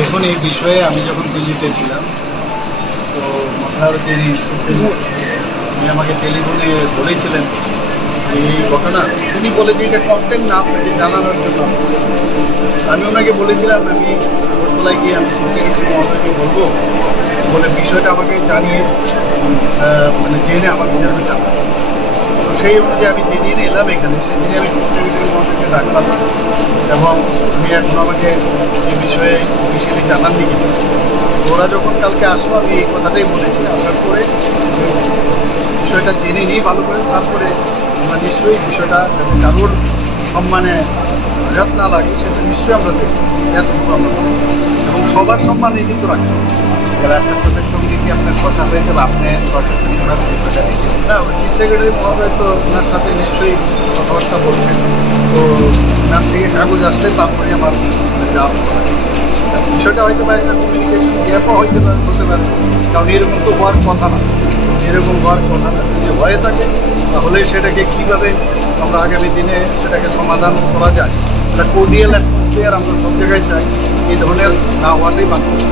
দেখুন, এই বিষয়ে আমি যখন দিল্লিতে ছিলাম, তো যে উনি আমাকে টেলিফোনে বলেছিলেন যে এই ঘটনা। উনি বলেছেন এটা কমপ্লেন না আপনাকে জানানোর জন্য। আমি ওনাকে বলেছিলাম, আমি আগরতলায় গিয়ে আমি চিফ সেক্রেটারি বলব, বলে বিষয়টা আমাকে জানিয়ে মানে জেনে আমাকে জানান তো সেই অনুযায়ী আমি যেদিন এলাম এখানে সেদিনে আমি চিফ সেক্রেটারি মহোদয়কে ডাকলাম। এবং উনি এখন আমাকে এই বিষয়ে অফিসিয়ালি জানাননি কিন্তু ওরা যখন কালকে আসলো, আমি এই কথাটাই বলেছি। আসার পরে বিষয়টা জেনে নিই ভালো করে তারপরে আমরা নিশ্চয়ই বিষয়টা যাতে কারোর সম্মানে আঘাত না লাগে, সেটা নিশ্চয়ই আমরা দেখব। এতটুকু আমরা এবং সবার সম্মানে কিন্তু রাখব। রাষ্ট্রপতির সঙ্গে কি আপনার কথা হয়েছে বা আপনি প্রশাসনিকভাবে বিষয়টা দেখছেন, না চিফ সেক্রেটারি মহোদয় তো ওনার সাথে নিশ্চয়ই কথাবার্তা বলছেন তো ওনার থেকে কাগজ আসলে তারপরে আমার যাওয়া বিষয়টা হয়তো পারে একটা কমিউনিকেশন গ্যাপও হইতে পারে, হতে পারে। কারণ এরকম তো হওয়ার কথা না। এরকম হওয়ার কথা না। যদি হয়ে থাকে, তাহলে সেটাকে কীভাবে আমরা আগামী দিনে সেটাকে সমাধান করা যায়? একটা কোডিয়াল অ্যাটমসফিয়ার আমরা সব জায়গায় চাই। এই ধরনের না হওয়াটাই বাকি